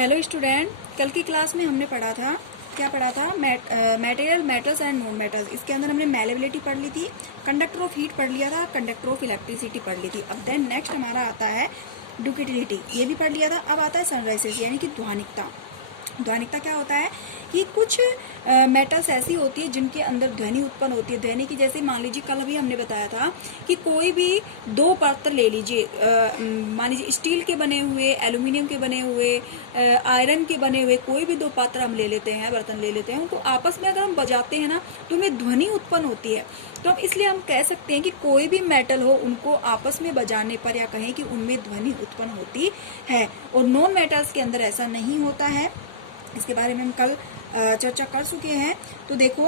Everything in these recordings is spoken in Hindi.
हेलो स्टूडेंट, कल की क्लास में हमने पढ़ा था, क्या पढ़ा था? Material, metals and non metals. इसके अंदर हमने मेलेबिलिटी पढ़ ली थी, कंडक्टर ऑफ हीट पढ़ लिया था, कंडक्टर ऑफ इलेक्ट्रिसिटी पढ़ ली थी। अब देन नेक्स्ट हमारा आता है ड्यूक्टिलिटी, ये भी पढ़ लिया था। अब आता है सनराइजेस यानी कि ध्वनिकता। ध्वनिकता क्या होता है कि कुछ मेटल्स ऐसी होती है जिनके अंदर ध्वनि उत्पन्न होती है। ध्वनि की जैसे मान लीजिए कल अभी हमने बताया था कि कोई भी दो पात्र ले लीजिए, मान लीजिए स्टील के बने हुए, एल्यूमिनियम के बने हुए, आयरन के बने हुए कोई भी दो पात्र हम ले लेते हैं, बर्तन ले लेते हैं, उनको आपस में अगर हम बजाते हैं ना तो उनमें ध्वनि उत्पन्न होती है। तो हम इसलिए हम कह सकते हैं कि कोई भी मेटल हो उनको आपस में बजाने पर या कहें कि उनमें ध्वनि उत्पन्न होती है। और नॉन मेटल्स के अंदर ऐसा नहीं होता है। इसके बारे में हम कल चर्चा कर चुके हैं। तो देखो,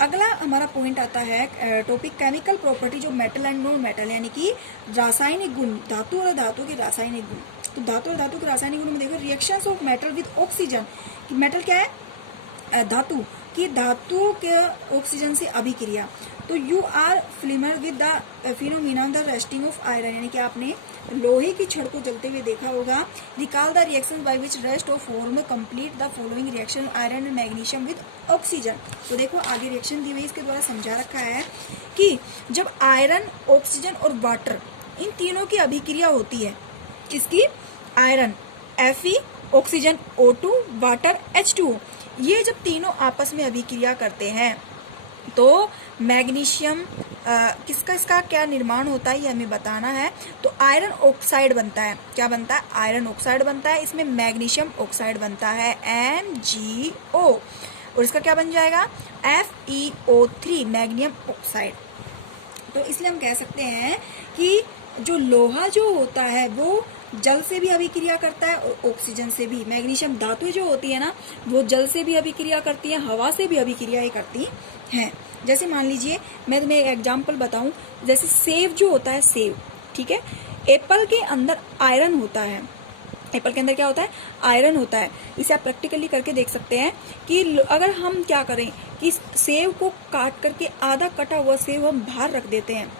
अगला हमारा पॉइंट आता है टॉपिक केमिकल प्रॉपर्टी, जो मेटल एंड नॉन मेटल यानी कि रासायनिक गुण, धातु और धातु के रासायनिक गुण। तो धातु और धातु के रासायनिक गुण में देखो, reactions of metal with oxygen. Metal क्या है? धातु की धातु के ऑक्सीजन से अभिक्रिया। तो you are familiar with the phenomena the rusting of iron, यानी कि आपने लोहे की छड़ को जलते हुए देखा होगा। Recall the reaction by which rest of form complete the following reaction iron and magnesium with oxygen. तो देखो आगे रिएक्शन दी हुई, इसके द्वारा समझा रखा है कि जब आयरन, ऑक्सीजन और वाटर इन तीनों की अभिक्रिया होती है, किसकी? Iron Fe, oxygen O2, water H2O, ये जब तीनों आपस में अभिक्रिया करते हैं तो मैग्नीशियम इसका क्या निर्माण होता है ये हमें बताना है। तो आयरन ऑक्साइड बनता है। क्या बनता है? आयरन ऑक्साइड बनता है। इसमें मैग्नीशियम ऑक्साइड बनता है MgO, और इसका क्या बन जाएगा? FeO3, magnesium oxide. तो इसलिए हम कह सकते हैं कि जो लोहा जो होता है वो जल से भी अभिक्रिया करता है और ऑक्सीजन से भी। मैग्नीशियम धातु जो होती है ना, वो जल से भी अभिक्रिया करती है, हवा से भी अभिक्रिया करती हैं। जैसे मान लीजिए मैं तुम्हें एक एग्जांपल बताऊं, जैसे सेब जो होता है, सेब, ठीक है, एप्पल के अंदर आयरन होता है। एप्पल के अंदर क्या होता है? आयरन होता है। इसे आप प्रैक्टिकली करके देख सकते हैं कि अगर हम क्या करें कि सेब को काट करके आधा कटा हुआ सेब हम बाहर रख देते हैं,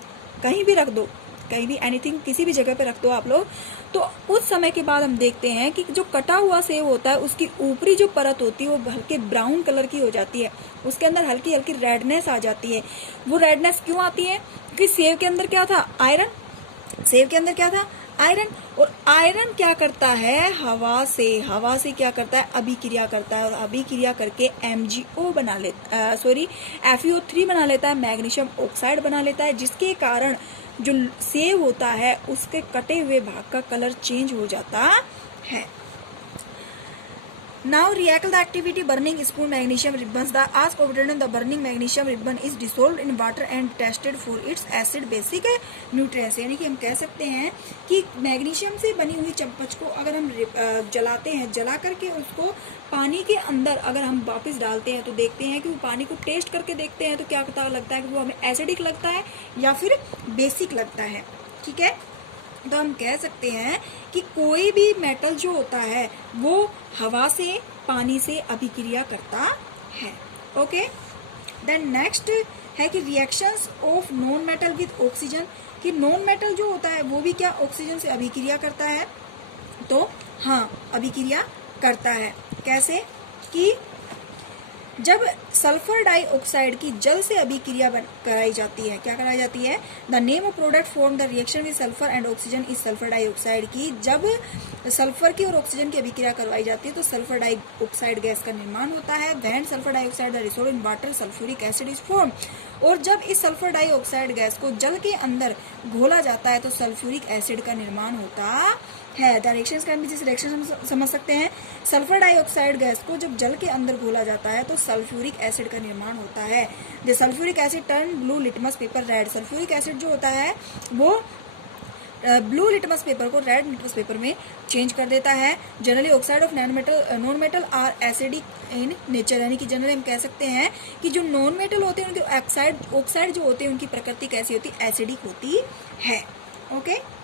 कहीं भी रख दो, कहीं भी, एनीथिंग, किसी भी जगह पे रख दो आप लोग, तो उस समय के बाद हम देखते हैं कि जो कटा हुआ सेब होता है उसकी ऊपरी जो परत होती है वो हल्के ब्राउन कलर की हो जाती है, उसके अंदर हल्की हल्की रेडनेस आ जाती है। वो रेडनेस क्यों आती है? क्योंकि सेब के अंदर क्या था? आयरन। सेब के अंदर क्या था? आयरन। और आयरन क्या करता है? हवा से क्या करता है? अभिक्रिया करता है, और अभिक्रिया करके MgO बना लेता, FeO3 बना लेता है, मैग्नीशियम ऑक्साइड बना लेता है, जिसके कारण जो सेब होता है उसके कटे हुए भाग का कलर चेंज हो जाता है। Now react the activity burning spoon magnesium ribbons. The as covered the burning magnesium ribbon is dissolved in water and tested for its acid basic nutrients. यानी कि हम कह सकते हैं कि मैग्नीशियम से बनी हुई चम्मच को अगर हम जलाते हैं, जला करके उसको पानी के अंदर अगर हम वापस डालते हैं तो देखते हैं कि वो पानी को टेस्ट करके देखते हैं तो क्या पता लगता है कि वो हमें एसिडिक लगता है या फिर बेसिक लगता है। ठीक है, तो हम कह सकते हैं कि कोई भी मेटल जो होता है वो हवा से, पानी से अभिक्रिया करता है। ओके, देन नेक्स्ट है कि reactions of non metal with oxygen, कि नॉन मेटल जो होता है वो भी क्या ऑक्सीजन से अभिक्रिया करता है? तो हाँ, अभिक्रिया करता है। कैसे? कि जब सल्फर डाइऑक्साइड की जल से अभिक्रिया कराई जाती है, क्या कराई जाती है? The name of product form the reaction with sulphur and oxygen is sulphur dioxide. की जब सल्फर की और ऑक्सीजन की अभिक्रिया करवाई जाती है तो सल्फर डाइऑक्साइड गैस का निर्माण होता है। When sulphur dioxide the dissolve in water sulphuric acid is form. और जब इस सल्फर डाइऑक्साइड गैस को जल के अंदर घोला जाता है तो सल्फ्यूरिक एसिड का निर्माण होता है। द रिएक्शंस कैन बी, जिस रिएक्शन समझ सकते हैं, सल्फर डाइऑक्साइड गैस को जब जल के अंदर घोला जाता है तो सल्फ्यूरिक एसिड का निर्माण होता है। The sulphuric acid turn blue litmus paper red. Sulphuric acid जो होता है वो ब्लू लिटमस पेपर को रेड लिटमस पेपर में चेंज कर देता है। Generally oxide of non metal are acidic in nature, यानी कि जनरली हम कह सकते हैं कि जो नॉन मेटल होते हैं उनके ऑक्साइड जो होते हैं उनकी प्रकृति कैसी होती है? एसिडिक होती है। ओके।